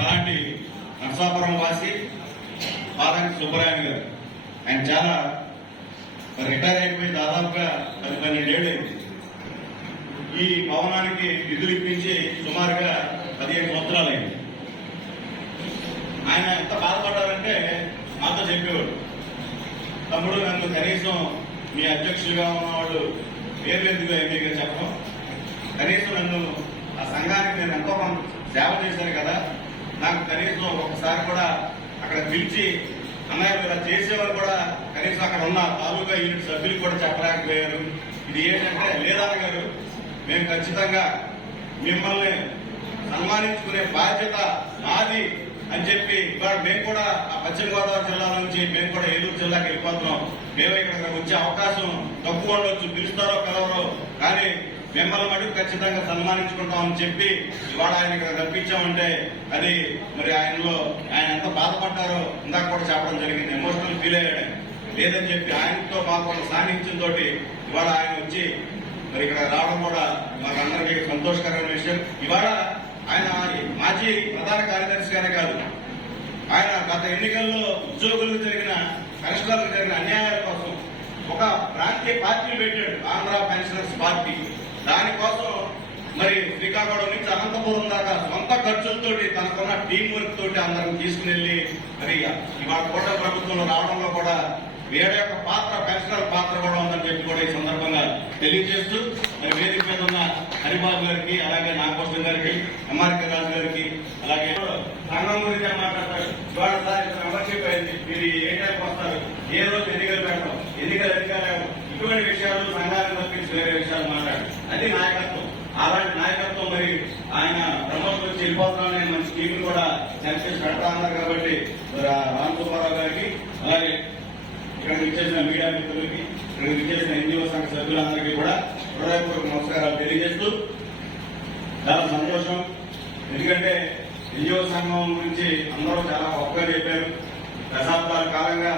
అలాంటి నరసాపురం వాసి పాదంకి సుబ్బరాయన్ గారు. ఆయన చాలా రిటైర్ అయిపోయి దాదాపుగా 12 ఏళ్ళైంది. ఈ భవనానికి నిధులు ఇప్పించి సుమారుగా 15 సంవత్సరాలైంది. ఆయన ఎంత బాధపడ్డారంటే మాతో చెప్పేవాడు, తమ్ముడు నన్ను కనీసం మీ అధ్యక్షులుగా ఉన్నవాడు పేర్లు ఎందుకు ఎంపీగా చెప్పడం, కనీసం నన్ను ఆ సంఘానికి నేను ఎంతో సేవ చేశాను కదా, నాకు కనీసం ఒకసారి కూడా అక్కడ పిలిచి అన్నయ్య ఇలా చేసేవారు కూడా కనీసం అక్కడ ఉన్న తాలూకా యూనిట్ సభ్యులు కూడా చెప్పలేకపోయారు. ఇది ఏంటంటే లేదన్న గారు, మేము ఖచ్చితంగా మిమ్మల్ని సన్మానించుకునే బాధ్యత నాది అని చెప్పి ఇవాళ మేము కూడా ఆ పశ్చిమ గోదావరి జిల్లా నుంచి మేము కూడా ఏలూరు జిల్లాకి వెళ్ళిపోతున్నాం. మేము ఇక్కడ వచ్చే అవకాశం తక్కువ ఉండొచ్చు, పిలుస్తారో కలవరో, కానీ మిమ్మల్ని మటుకు ఖచ్చితంగా సన్మానించుకుంటామని చెప్పి ఇవాళ ఆయన ఇక్కడ రప్పించామంటే అది మరి ఆయనలో ఆయన ఎంత బాధపడ్డారో ఇందాక కూడా చెప్పడం జరిగింది. ఎమోషనల్ ఫీల్ అయ్యాడు. లేదని చెప్పి ఆయనతో మాకు సాన్నిధ్యం తోటి ఇవాళ ఆయన వచ్చి మరి ఇక్కడ రావడం కూడా మాకు అందరికీ సంతోషకరమైన విషయం. ఇవాళ ఆయన మాజీ ప్రధాన కార్యదర్శిగానే కాదు, ఆయన గత ఎన్నికల్లో ఉద్యోగులకు జరిగిన పెన్షనర్లకు జరిగిన అన్యాయాల కోసం ఒక ప్రాంతీయ పార్టీని పెట్టాడు, ఆంధ్ర పెన్షనర్స్ పార్టీ. దానికోసం మరి శ్రీకాకుళం నుంచి అనంతపురం దాకా సొంత ఖర్చులతో తనకున్న టీం వర్క్ తోటి అందరం తీసుకుని మరి ఇవాళ కోట ప్రభుత్వంలో రావడంలో కూడా వీళ్ళ యొక్క పాత్ర, పెన్షనర్ పాత్ర కూడా ఉందని చెప్పి కూడా ఈ సందర్భంగా తెలియజేస్తూ మరి వేదిక మీద ఉన్న హరిబాబు గారికి, అలాగే నాగభూషణ గారికి, ఎంఆర్కే రాజు గారికి, అలాగే సంఘం గురించి మాట్లాడతారు. ఇవాళ సార్ మెంబర్షిప్ అయింది, మీరు ఏ టైంకి వస్తారు, ఏ రోజు ఎన్నికలు పెట్టడం, ఎన్నికల అధికారులు, ఇటువంటి విషయాలు సంఘాలను తప్పించి వేరే విషయాలు మాట్లాడారు. అది నాయకత్వం. అలాంటి నాయకత్వం మరి ఆయన ప్రమోషన్ వచ్చి వెళ్ళిపోతున్నామని మంచి టీంలు కూడా చర్చ పెడతా ఉన్నారు. కాబట్టి రామ్ సుబ్బారావు గారికి, అలాగే ఇక్కడ విచ్చేసిన మీడియా మిత్రులకి, ఇక్కడ విచ్చేసిన ఎన్జిఓ సంఘ సభ్యులందరికీ కూడా హృదయపూర్వక నమస్కారాలు తెలియజేస్తూ చాలా సంతోషం. ఎందుకంటే ఎన్జిఓ సంఘం గురించి అందరూ చాలా గొప్పగా చెప్పారు. దశాబ్దాల కాలంగా